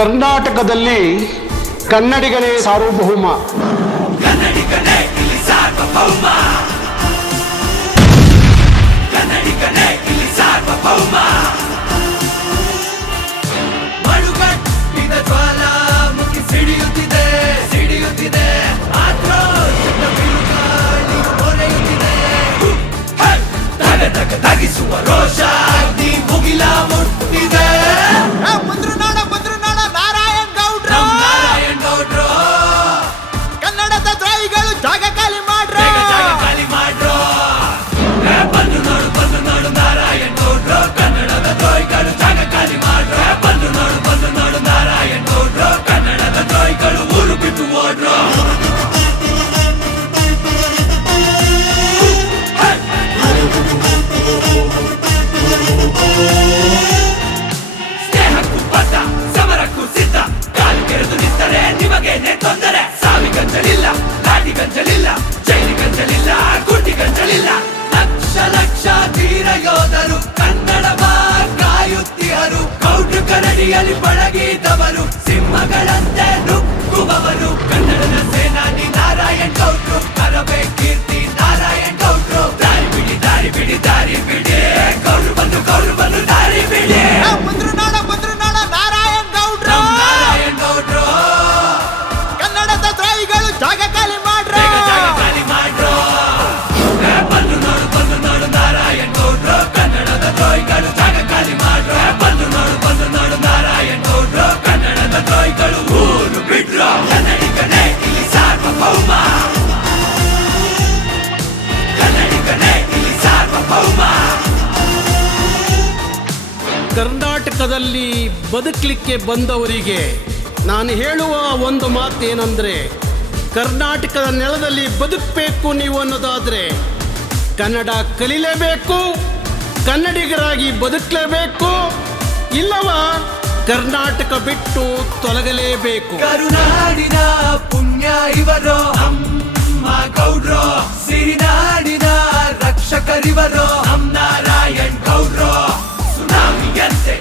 ಕರ್ನಾಟಕದಲ್ಲಿ ಕನ್ನಡಿಗನೇ ಸಾರ್ವಭೌಮ. ಕನ್ನಡಿಗನೇ ಇಲ್ಲಿ ಸಾರ್ವಭೌಮ. ಕನ್ನಡಿಗನೇ ಇಲ್ಲಿ ಸಾರ್ವಭೌಮ. ಮಡುಗಟ್ಟಿದ ಜ್ವಾಲಾಮುಖಿ ಸಿಡಿಯುತ್ತಿದೆ ಸಿಡಿಯುತ್ತಿದೆ. ಆಕ್ರೋಶದ ಬಿರುಗಾಳಿ ಹೊರೆಯುತ್ತಿದೆ. ತಗ ತಗ ತಗಿಸುವ ರೋಷ ಅಗ್ನಿ ಮುಗಿಲ ಮುಟ್ಟಿದೆ. ಕನ್ನಡದ ದ್ರೋಹಿಗಳು ಜಾಗ ಖಾಲಿ ಮಾಡ್ರು. ಬಂದು ನೋಡು ನಾರಾಯಣ್ ಗೌಡ್ರು. ಕನ್ನಡದ ದ್ರೋಹಿಗಳು ಜಾಗ ಖಾಲಿ ಮಾಡ್ರು. ಬಂದು ನೋಡು ನಾರಾಯಣ್ ಗೌಡ್ರು. ಕನ್ನಡದ ದ್ರೋಹಿಗಳು ಊರು ಬಿಟ್ಟು ಓಡ್ರು. ಸ್ನೇಹಕ್ಕೂ ಬದ್ಧ, ಸಮರಕ್ಕೂ ಸಿದ್ಧ. ಕಾಲು ಕೆರೆದು ನಿಂತರೆ ನಿಮಗೇನೆ ತೊಂದರೆ. ಸಾವಿಗಂಜಲಿಲ್ಲ, ಲಾಠಿಗಂಜಲಿಲ್ಲ, ಜೈಲಿಗಂಜಲಿಲ್ಲ, ಗುಂಡಿಗಂಜಲಿಲ್ಲ. ಲಕ್ಷ ಲಕ್ಷ ಧೀರ ಯೋಧರು ಕನ್ನಡವ ಕಾಯುತ್ತಿಹರು. ಗೌಡ್ರು ಕರಡಿಯಲ್ಲಿ ಪಳಗಿದವರು, ಸಿಂಹಗಳಂತೆ ನುಗ್ಗುವವರು. ಕನ್ನಡದ ಸೇನಾನಿ ನಾರಾಯಣ್ ಗೌಡ್ರು. ಕರವೇ ಕೀರ್ತಿ ನಾರಾಯಣ್ ಗೌಡ್ರು. ದಾರಿ ಬಿಡಿ ದಾರಿ ಬಿಡಿ ದಾರಿ ಬಿಡಿ. ಗೌಡ್ರು ಬಂದು ದಾರಿ ಬಿಡಿ. ಬಂದ್ರು ನೋಡ ನಾರಾಯಣ್ ಗೌಡ್ರು. ನಾರಾಯಣ್ ಗೌಡ್ರು. ಕನ್ನಡದ ದ್ರೋಹಿಗಳು ಜಾಗ ಖಾಲಿ ಮಾಡ್ರು. ಜಾಗ ಖಾಲಿ ಮಾಡ್ರು. ಬಂದು ನೋಡು ನಾರಾಯಣ್ ಗೌಡ್ರು. ಕನ್ನಡದ ದ್ರೋಹಿಗಳು ಜಾಗ ಖಾಲಿ ಮಾಡ್ರು. ಬಂದು ನೋಡು ನಾರಾಯಣ್ ಗೌಡ್ರು. ಕನ್ನಡದ ದ್ರೋಹಿಗಳು ಊರು ಬಿಟ್ರು. ಕನ್ನಡಿಗನೇ ಇಲ್ಲಿ ಸಾರ್ವಭೌಮ. ಕನ್ನಡಿಗನೇ ಇಲ್ಲಿ ಸಾರ್ವಭೌಮ. ಕರ್ನಾಟಕದಲ್ಲಿ ಬದುಕಲಿಕ್ಕೆ ಬಂದವರಿಗೆ ನಾನು ಹೇಳುವ ಒಂದು ಮಾತೇನೆಂದರೆ, ಕರ್ನಾಟಕದ ನೆಲದಲ್ಲಿ ಬದುಕಬೇಕು ನೀವು ಅನ್ನೋದಾದರೆ ಕನ್ನಡ ಕಲಿಲೇಬೇಕು, ಕನ್ನಡಿಗರಾಗಿ ಬದುಕಲೇಬೇಕು, ಇಲ್ಲವ ಕರ್ನಾಟಕ ಬಿಟ್ಟು ತೊಲಗಲೇಬೇಕು. ಕರುನಾಡಿನ ಪುಣ್ಯ ಇವರು ನಮ್ಮ ಗೌಡ್ರು. ಸಿರಿನಾಡಿನ ರಕ್ಷಕರಿವರು ನಮ್ಮ ನಾರಾಯಣ್ ಗೌಡ್ರು. ಸುನಾಮಿಯಂತೆ